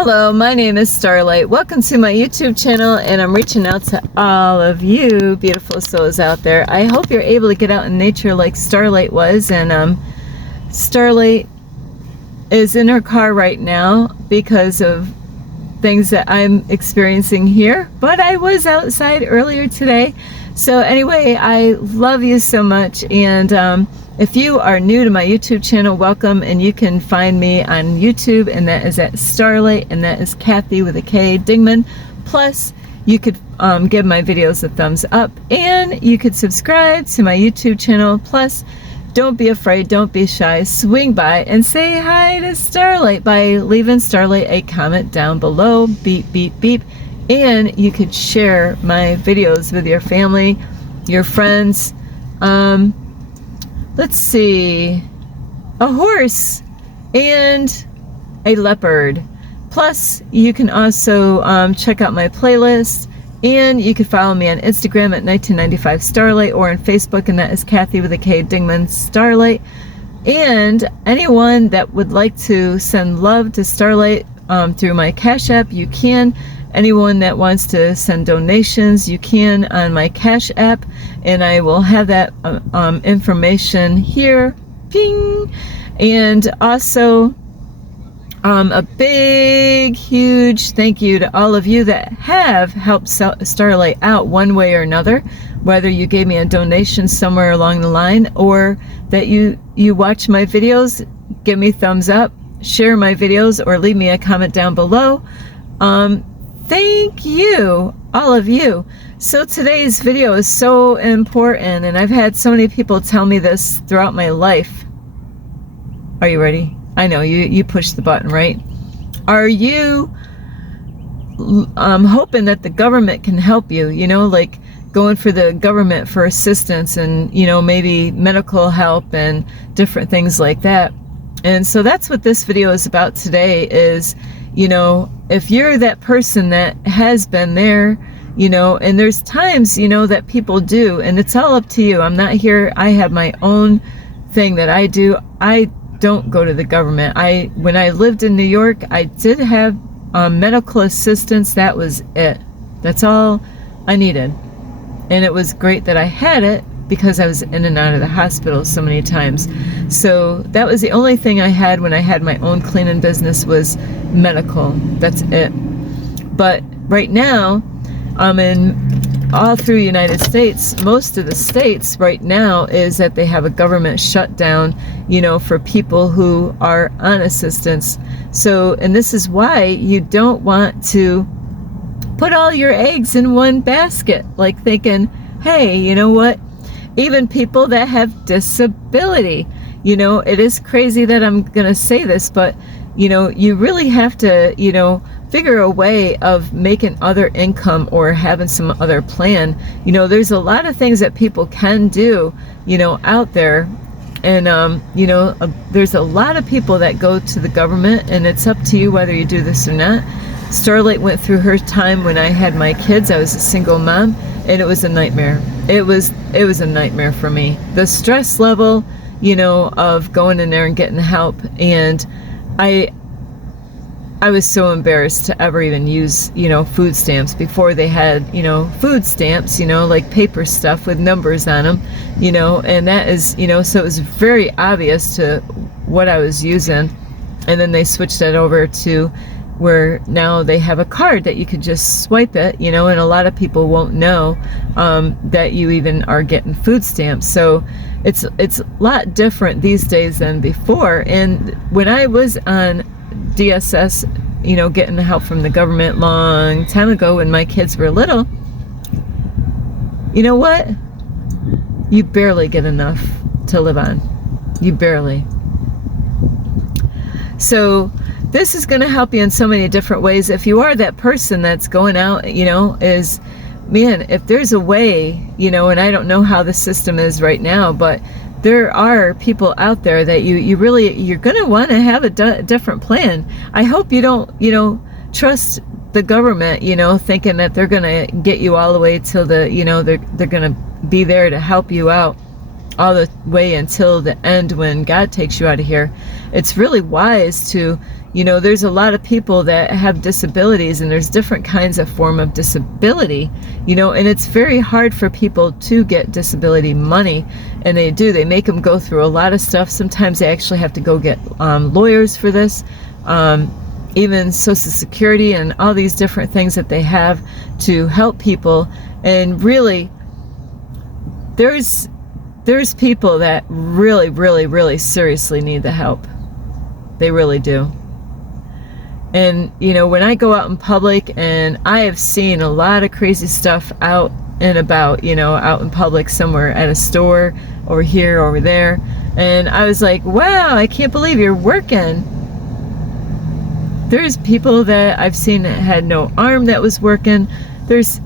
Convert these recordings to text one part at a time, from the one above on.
Hello, my name is Starlight. Welcome to my YouTube channel, and I'm reaching out to all of you beautiful souls out there. I hope you're able to get out in nature like Starlight was, and Starlight is in her car right now because of things that I'm experiencing here, but I was outside earlier today. So anyway, I love you so much, and if you are new to my YouTube channel, welcome, and you can find me on YouTube, and that is at Starlight, and that is Kathy with a K Dingman. Plus, you could give my videos a thumbs up, and you could subscribe to my YouTube channel. Plus, don't be afraid, don't be shy, swing by and say hi to Starlight by leaving Starlight a comment down below, beep, beep, beep, and you could share my videos with your family, your friends. Let's see, a horse and a leopard. Plus, you can also check out my playlist, and you can follow me on Instagram at 1995 Starlight, or on Facebook, and that is Kathy with a K Dingman Starlight. And anyone that would like to send love to Starlight through my Cash App, you can. Anyone that wants to send donations, you can on my Cash App, and I will have that information here. Ping! And also, a big, huge thank you to all of you that have helped Starlight out one way or another, whether you gave me a donation somewhere along the line, or that you watch my videos, give me thumbs up, share my videos, or leave me a comment down below. Thank you, all of you. So today's video is so important, and I've had so many people tell me this throughout my life. Are you ready? I know, you push the button, right? Are you hoping that the government can help you? You know, like going for the government for assistance and, you know, maybe medical help and different things like that. And so that's what this video is about today is, you know, if you're that person that has been there, you know, and there's times, you know, that people do, and it's all up to you. I'm not here. I have my own thing that I do. I don't go to the government. When I lived in New York, I did have medical assistance. That was it. That's all I needed. And it was great that I had it because I was in and out of the hospital so many times. So that was the only thing I had when I had my own cleaning business, was medical. That's it. But right now, I'm in all through the United States. Most of the states right now is that they have a government shutdown, you know, for people who are on assistance. So, and this is why you don't want to put all your eggs in one basket, like thinking, hey, you know what? Even people that have disability, you know, it is crazy that I'm gonna say this, but you know, you really have to, you know, figure a way of making other income or having some other plan. You know, there's a lot of things that people can do, you know, out there. And, you know, there's a lot of people that go to the government, and it's up to you whether you do this or not. Starlight went through her time when I had my kids. I was a single mom, and it was a nightmare. It was a nightmare for me. The stress level, you know, of going in there and getting help, and I was so embarrassed to ever even use, you know, food stamps before they had, you know, food stamps, you know, like paper stuff with numbers on them, you know, and that is, you know, so it was very obvious to what I was using. And then they switched that over to where now they have a card that you could just swipe it, you know, and a lot of people won't know that you even are getting food stamps. So it's a lot different these days than before. And when I was on DSS, you know, getting the help from the government long time ago when my kids were little, you know what? You barely get enough to live on. You barely. So this is going to help you in so many different ways. If you are that person that's going out, you know, is, man, if there's a way, you know, and I don't know how the system is right now, but there are people out there that you're going to want to have a different plan. I hope you don't, you know, trust the government, you know, thinking that they're going to get you all the way till the, you know, they're going to be there to help you out all the way until the end when God takes you out of here. It's really wise to, You know, there's a lot of people that have disabilities, and there's different kinds of form of disability, you know, and it's very hard for people to get disability money, and they make them go through a lot of stuff. Sometimes they actually have to go get lawyers for this, even Social Security and all these different things that they have to help people. And really, there's people that really, really, really seriously need the help. They really do. And, you know, when I go out in public, and I have seen a lot of crazy stuff out and about, you know, out in public somewhere, at a store, over here, over there, and I was like, wow, I can't believe you're working. There's people that I've seen that had no arm that was working. There's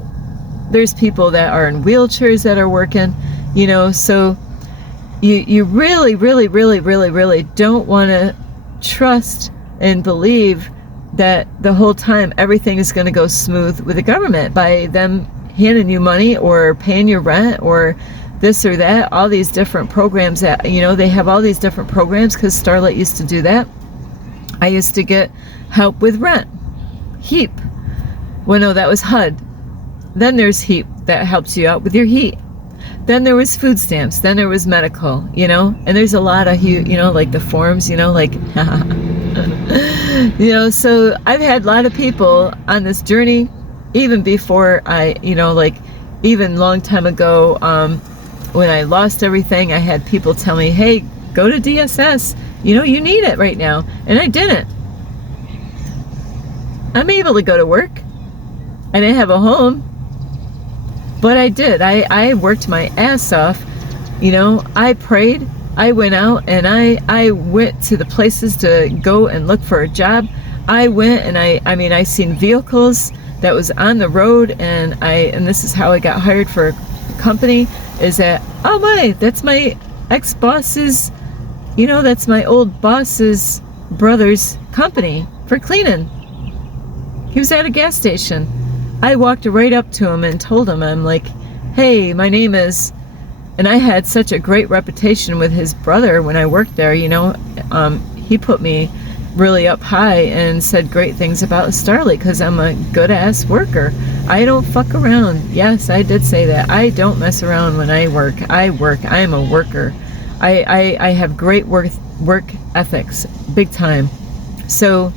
people that are in wheelchairs that are working, you know. So you really, really, really, really, really don't want to trust and believe that the whole time everything is going to go smooth with the government by them handing you money or paying your rent or this or that. All these different programs that, you know, they have all these different programs, because Starlight used to do that. I used to get help with rent. HEAP. Well, no, that was HUD. Then there's HEAP that helps you out with your heat. Then there was food stamps. Then there was medical, you know, and there's a lot of, you know, like the forms, you know, like, you know, so I've had a lot of people on this journey, even before I, you know, like even long time ago, when I lost everything, I had people tell me, hey, go to DSS, you know, you need it right now. And I didn't. I'm able to go to work. I didn't have a home, but I did. I worked my ass off. You know, I prayed. I went out and I went to the places to go and look for a job. I went and I mean, I seen vehicles that was on the road, and this is how I got hired for a company, is that, oh my, that's my ex-boss's, you know, that's my old boss's brother's company for cleaning. He was at a gas station. I walked right up to him and told him, I'm like, hey, my name is, and I had such a great reputation with his brother when I worked there, you know. He put me really up high and said great things about Starlight because I'm a good ass worker. I don't fuck around. Yes, I did say that. I don't mess around when I work. I work. I am a worker. I have great work ethics, big time. So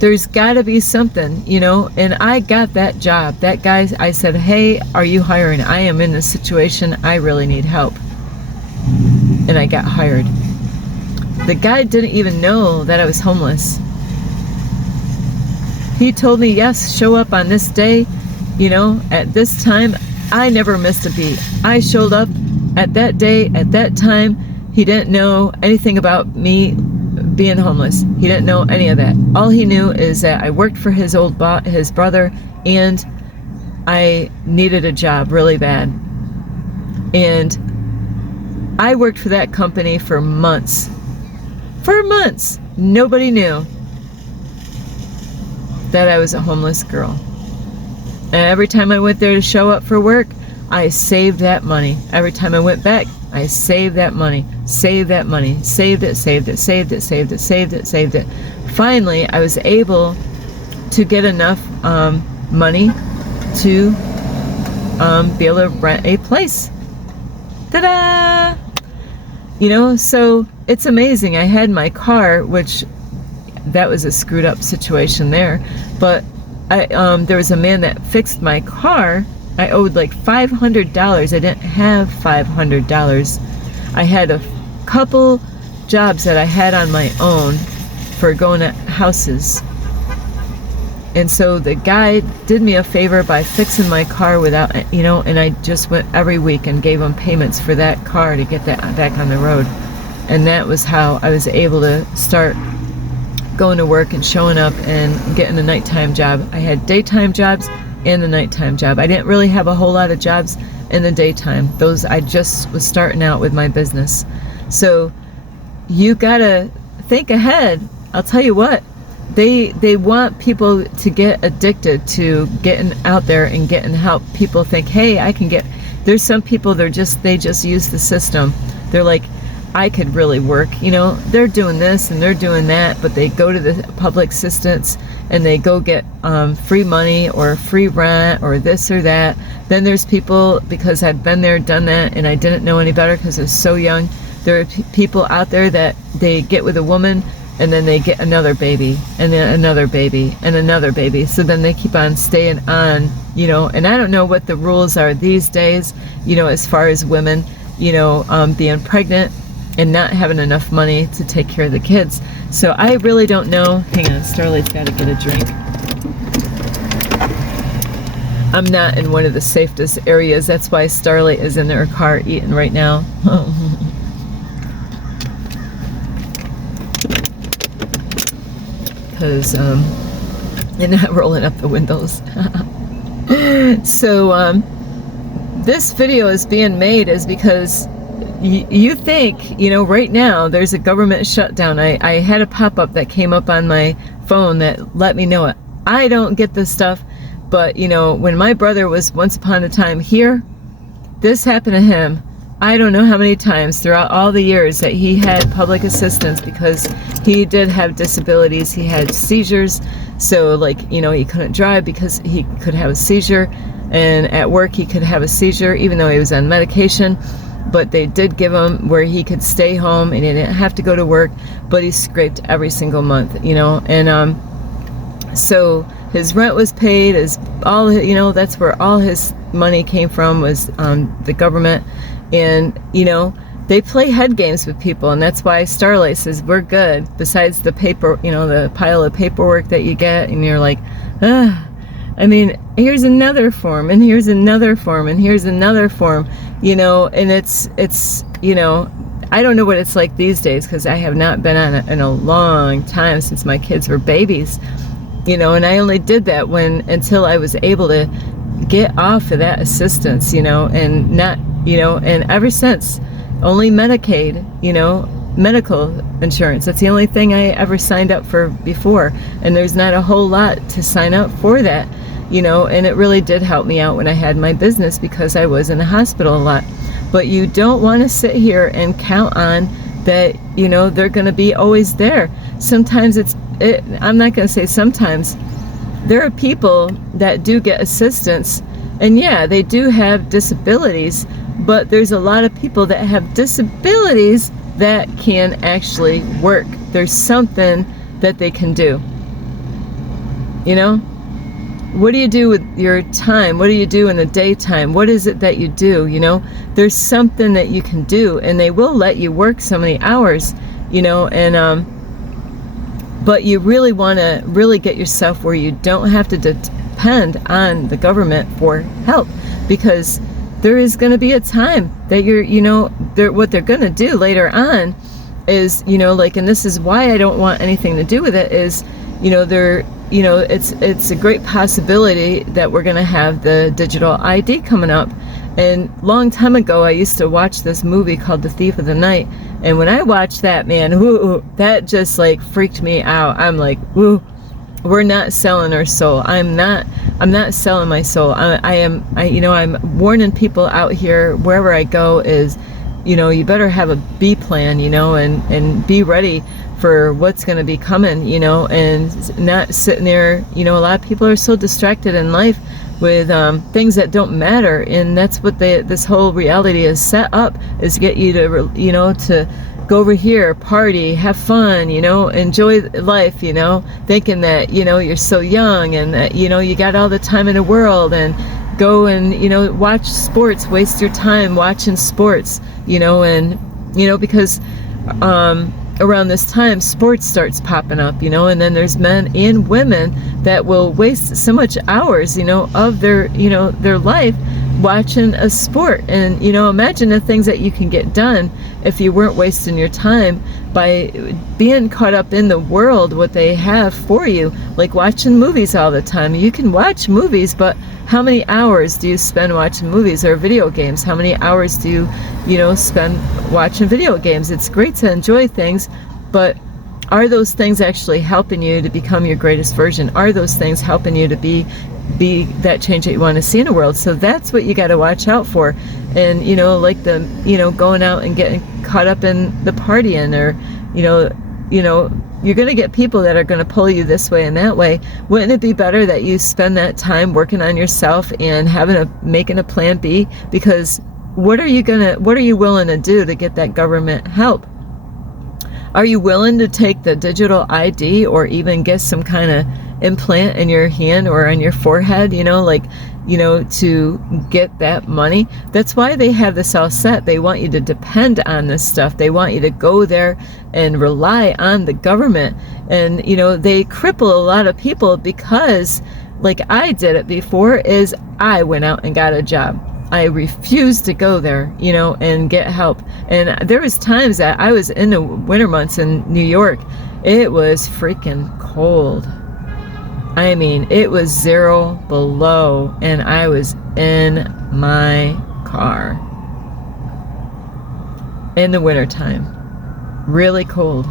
there's got to be something, you know, and I got that job. That guy, I said, hey, are you hiring? I am in this situation. I really need help. And I got hired. The guy didn't even know that I was homeless. He told me, yes, show up on this day, you know, at this time. I never missed a beat. I showed up at that day, at that time. He didn't know anything about me being homeless. He didn't know any of that. All he knew is that I worked for his his brother, and I needed a job really bad. And I worked for that company for months. For months. Nobody knew that I was a homeless girl. And every time I went there to show up for work, I saved that money. Every time I went back, I saved that money, saved that money, saved it, saved it, saved it, saved it, saved it, saved it. Finally, I was able to get enough money to be able to rent a place. Ta-da! You know, so it's amazing. I had my car, which that was a screwed up situation there, but there was a man that fixed my car. I owed like $500. I didn't have $500. I had a couple jobs that I had on my own for going to houses. And so the guy did me a favor by fixing my car without, you know, and I just went every week and gave him payments for that car to get that back on the road. And that was how I was able to start going to work and showing up and getting a nighttime job. I had daytime jobs and the nighttime job. I didn't really have a whole lot of jobs in the daytime. Those, I just was starting out with my business. So you gotta think ahead. I'll tell you what, they want people to get addicted to getting out there and getting help. People think, hey, I can get, there's some people, they just use the system. They're like, I could really work. You know, they're doing this and they're doing that, but they go to the public assistance and they go get free money or free rent or this or that. Then there's people, because I've been there, done that, and I didn't know any better because I was so young. There are people out there that they get with a woman and then they get another baby and then another baby and another baby. So then they keep on staying on, you know, and I don't know what the rules are these days, you know, as far as women, you know, being pregnant and not having enough money to take care of the kids. So I really don't know. Hang on, Starlight's got to get a drink. I'm not in one of the safest areas. That's why Starlight is in her car eating right now. Because they're not rolling up the windows. So this video is being made is because you think, you know, right now there's a government shutdown. I had a pop-up that came up on my phone that let me know it. I don't get this stuff, but you know, when my brother was once upon a time here, this happened to him. I don't know how many times throughout all the years that he had public assistance because he did have disabilities. He had seizures, so like, you know, he couldn't drive because he could have a seizure, and at work he could have a seizure even though he was on medication. But they did give him where he could stay home and he didn't have to go to work, but he scraped every single month, you know, and so his rent was paid, as all, you know, that's where all his money came from, was the government. And you know, they play head games with people, and that's why Starlight says we're good, besides the paper, you know, the pile of paperwork that you get, and you're like, I mean, here's another form, and here's another form, and here's another form, you know, and it's you know, I don't know what it's like these days because I have not been on it in a long time, since my kids were babies, you know, and I only did that until I was able to get off of that assistance, you know, and not, you know, and ever since, only Medicaid, you know, medical insurance. That's the only thing I ever signed up for before, and there's not a whole lot to sign up for that, you know, and it really did help me out when I had my business because I was in the hospital a lot. But you don't want to sit here and count on that, you know, they're going to be always there. Sometimes I'm not going to say sometimes, there are people that do get assistance, and yeah, they do have disabilities, but there's a lot of people that have disabilities that can actually work. There's something that they can do. You know? What do you do with your time? What do you do in the daytime? What is it that you do? You know? There's something that you can do, and they will let you work so many hours, you know, and but you really want to really get yourself where you don't have to depend on the government for help, because there is going to be a time that you're, you know, what they're going to do later on is, you know, like, and this is why I don't want anything to do with it, is, you know, you know, it's a great possibility that we're going to have the digital ID coming up. And long time ago, I used to watch this movie called The Thief of the Night. And when I watched that, man, whoo, that just like freaked me out. I'm like, whoo, we're not selling our soul. I'm not selling my soul. You know, I'm warning people out here wherever I go is, you know, you better have a B plan, you know, and be ready for what's going to be coming, you know, and not sitting there. You know, a lot of people are so distracted in life with things that don't matter, and that's what this whole reality is set up, is get you to, you know, to go over here, party, have fun, you know, enjoy life, you know, thinking that, you know, you're so young and that, you know, you got all the time in the world, and go and, you know, watch sports, waste your time watching sports, you know, and, you know, because around this time sports starts popping up, you know, and then there's men and women that will waste so much hours, you know, of their, you know, their life watching a sport. And, you know, imagine the things that you can get done if you weren't wasting your time by being caught up in the world, what they have for you, like watching movies all the time. You can watch movies, but how many hours do you spend watching movies or video games? How many hours do you know, spend watching video games? It's great to enjoy things, but are those things actually helping you to become your greatest version? Are those things helping you to be be that change that you want to see in the world. So that's what you got to watch out for. And, you know, like the, you know, going out and getting caught up in the partying, or, you know, you're going to get people that are going to pull you this way and that way. Wouldn't it be better that you spend that time working on yourself and making a plan B? Because what are you willing to do to get that government help? Are you willing to take the digital ID, or even get some kind of implant in your hand or on your forehead, you know, like, you know, to get that money? That's why they have this all set. They want you to depend on this stuff. They want you to go there and rely on the government. And, you know, they cripple a lot of people because, like I did it before, is I went out and got a job. I refused to go there, you know, and get help. And there was times that I was in the winter months in New York. It was freaking cold. I mean, it was 0 below, and I was in my car in the wintertime. Really cold.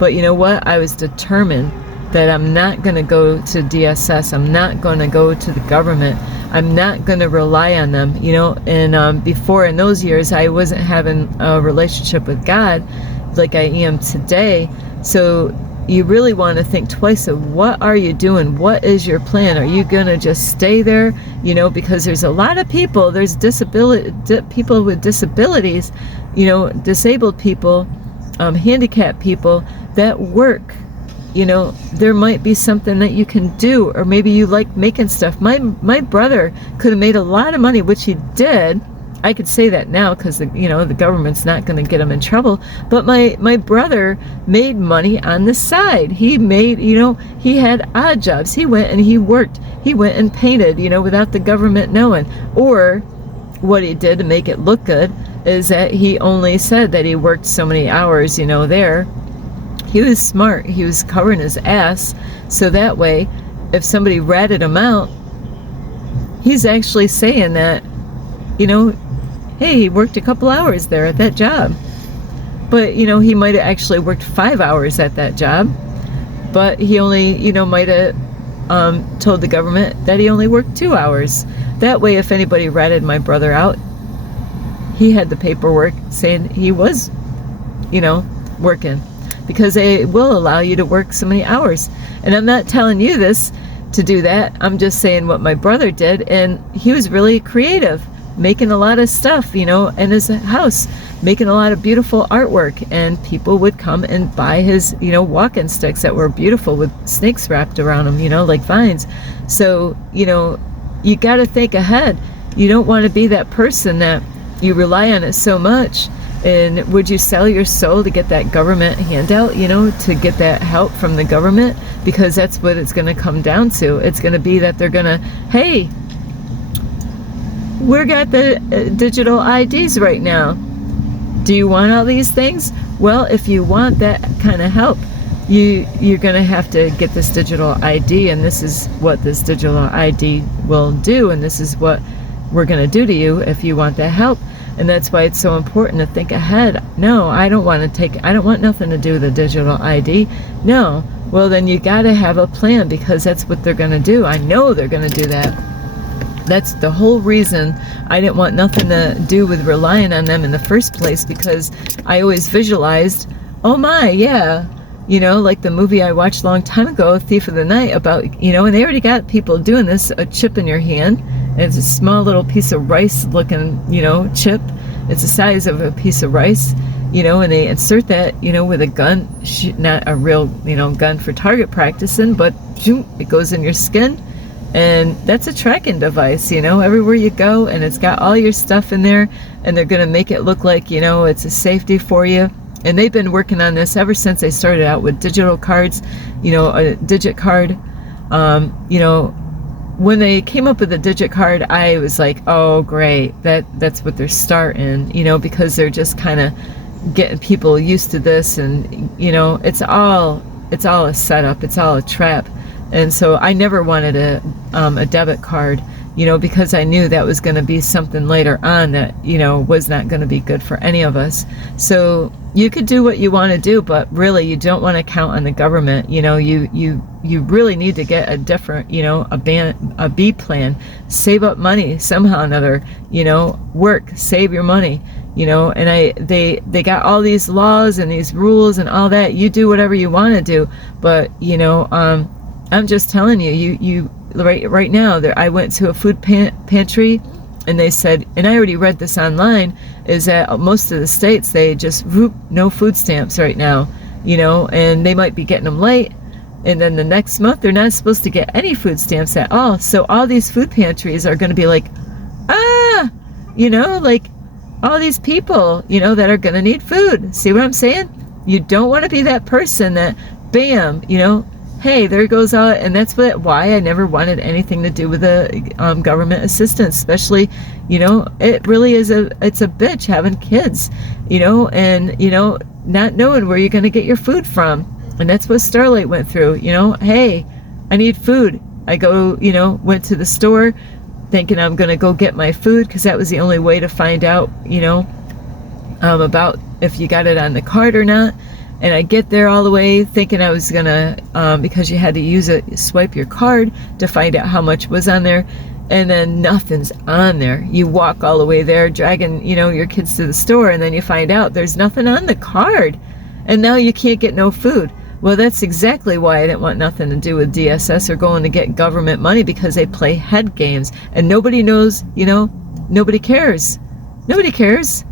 But you know what? I was determined that I'm not going to go to DSS. I'm not going to go to the government. I'm not going to rely on them, you know. And before, in those years, I wasn't having a relationship with God like I am today. So you really want to think twice of what are you doing? What is your plan? Are you going to just stay there? You know, because there's a lot of people, there's people with disabilities, you know, disabled people, handicapped people that work. You know, there might be something that you can do, or maybe you like making stuff. My brother could have made a lot of money, which he did. I could say that now because, you know, the government's not going to get him in trouble. But my brother made money on the side. He made, you know, he had odd jobs. He went and he worked. He went and painted, you know, without the government knowing. Or what he did to make it look good is that he only said that he worked so many hours, you know, there. He was smart. He was covering his ass. So that way, if somebody ratted him out, he's actually saying that, you know, hey, he worked a couple hours there at that job. But, you know, he might have actually worked 5 hours at that job. But he only, you know, might have told the government that he only worked 2 hours. That way, if anybody ratted my brother out, he had the paperwork saying he was, you know, working. Because they will allow you to work so many hours. And I'm not telling you this to do that. I'm just saying what my brother did. And he was really creative, making a lot of stuff, you know, in his house, making a lot of beautiful artwork. And people would come and buy his, you know, walking sticks that were beautiful with snakes wrapped around them, you know, like vines. So, you know, you got to think ahead. You don't want to be that person that you rely on it so much. And would you sell your soul to get that government handout, you know, to get that help from the government? Because that's what it's going to come down to. It's going to be that they're going to, hey, we got the digital IDs right now. Do you want all these things? Well, if you want that kind of help, you're going to have to get this digital ID, and this is what this digital ID will do, and this is what we're going to do to you if you want that help. And that's why it's so important to think ahead. No, I don't want nothing to do with a digital ID. No. Well, then you got to have a plan, because that's what they're going to do. I know they're going to do that. That's the whole reason I didn't want nothing to do with relying on them in the first place, because I always visualized, oh my, yeah, you know, like the movie I watched a long time ago, Thief of the Night, about, you know, and they already got people doing this, a chip in your hand. It's a small little piece of rice looking, you know, chip. It's the size of a piece of rice, you know, and they insert that, you know, with a gun, not a real, you know, gun for target practicing, but it goes in your skin. And that's a tracking device, you know, everywhere you go, and it's got all your stuff in there, and they're going to make it look like, you know, it's a safety for you. And they've been working on this ever since they started out with digital cards, you know, a digit card, you know. When they came up with the digit card, I was like, oh, great, that's what they're starting, you know, because they're just kind of getting people used to this. And, you know, it's all a setup. It's all a trap. And so I never wanted a debit card, you know, because I knew that was going to be something later on that, you know, was not going to be good for any of us. So you could do what you want to do, but really you don't want to count on the government. You know, you really need to get a different, you know, a B plan, save up money somehow or another, you know, work, save your money, you know. And they got all these laws and these rules and all that. You do whatever you want to do, but you know, I'm just telling you, you right now there, I went to a food pantry, and they said, and I already read this online, is that most of the states, they just no food stamps right now, you know, and they might be getting them late, and then the next month they're not supposed to get any food stamps at all. So all these food pantries are going to be like, you know, like all these people, you know, that are going to need food. See what I'm saying? You don't want to be that person that, bam, you know, hey, there goes all, and that's why I never wanted anything to do with the government assistance, especially, you know, it really is it's a bitch having kids, you know, and, you know, not knowing where you're going to get your food from. And that's what Starlight went through, you know, hey, I need food. I you know, went to the store thinking I'm going to go get my food because that was the only way to find out, you know, about if you got it on the card or not. And I get there all the way thinking I was gonna, because you had to swipe your card to find out how much was on there, and then nothing's on there. You walk all the way there, dragging, you know, your kids to the store, and then you find out there's nothing on the card, and now you can't get no food. Well, that's exactly why I didn't want nothing to do with DSS or going to get government money, because they play head games, and nobody knows, you know, nobody cares. Nobody cares.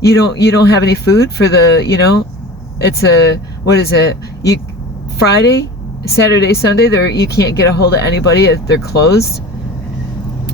You don't have any food for the, you know, it's what is it? Friday, Saturday, Sunday, you can't get a hold of anybody if they're closed.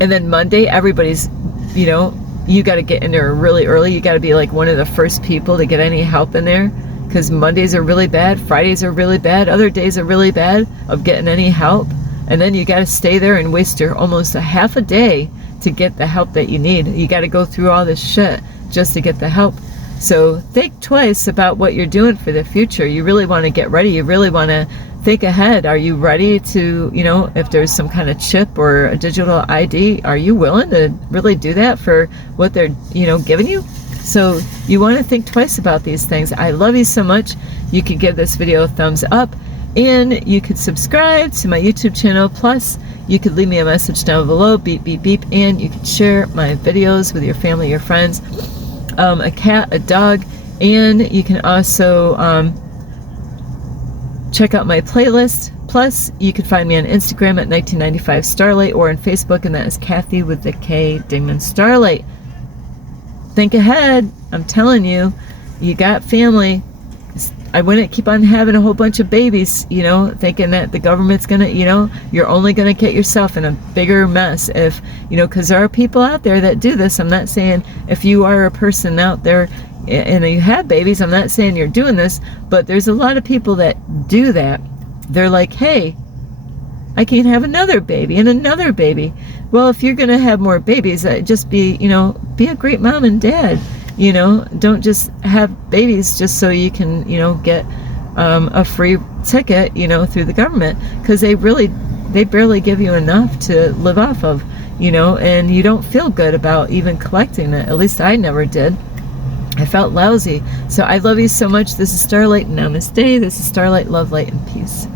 And then Monday, everybody's, you know, you got to get in there really early. You got to be like one of the first people to get any help in there, because Mondays are really bad, Fridays are really bad, other days are really bad of getting any help. And then you got to stay there and waste almost a half a day to get the help that you need. You got to go through all this shit just to get the help. So think twice about what you're doing for the future. You really want to get ready. You really want to think ahead. Are you ready to, you know, if there's some kind of chip or a digital ID, are you willing to really do that for what they're, you know, giving you? So you want to think twice about these things. I love you so much. You could give this video a thumbs up, and you could subscribe to my YouTube channel. Plus, you could leave me a message down below, beep, beep, beep, and you could share my videos with your family, your friends. A cat, a dog, and you can also check out my playlist. Plus, you can find me on Instagram at 1995 Starlight, or on Facebook, and that is Kathy with the K Dingman Starlight. Think ahead. I'm telling you, you got family. I wouldn't keep on having a whole bunch of babies, you know, thinking that the government's gonna, you know, you're only gonna get yourself in a bigger mess if, you know, because there are people out there that do this. I'm not saying if you are a person out there and you have babies, I'm not saying you're doing this, but there's a lot of people that do that. They're like, hey, I can't have another baby and another baby. Well, if you're gonna have more babies, just be, you know, be a great mom and dad. You know, don't just have babies just so you can, you know, get a free ticket, you know, through the government, because they barely give you enough to live off of, you know, and you don't feel good about even collecting it. At least I never did. I felt lousy. So I love you so much. This is Starlight. Namaste. This is Starlight. Love, light, and peace.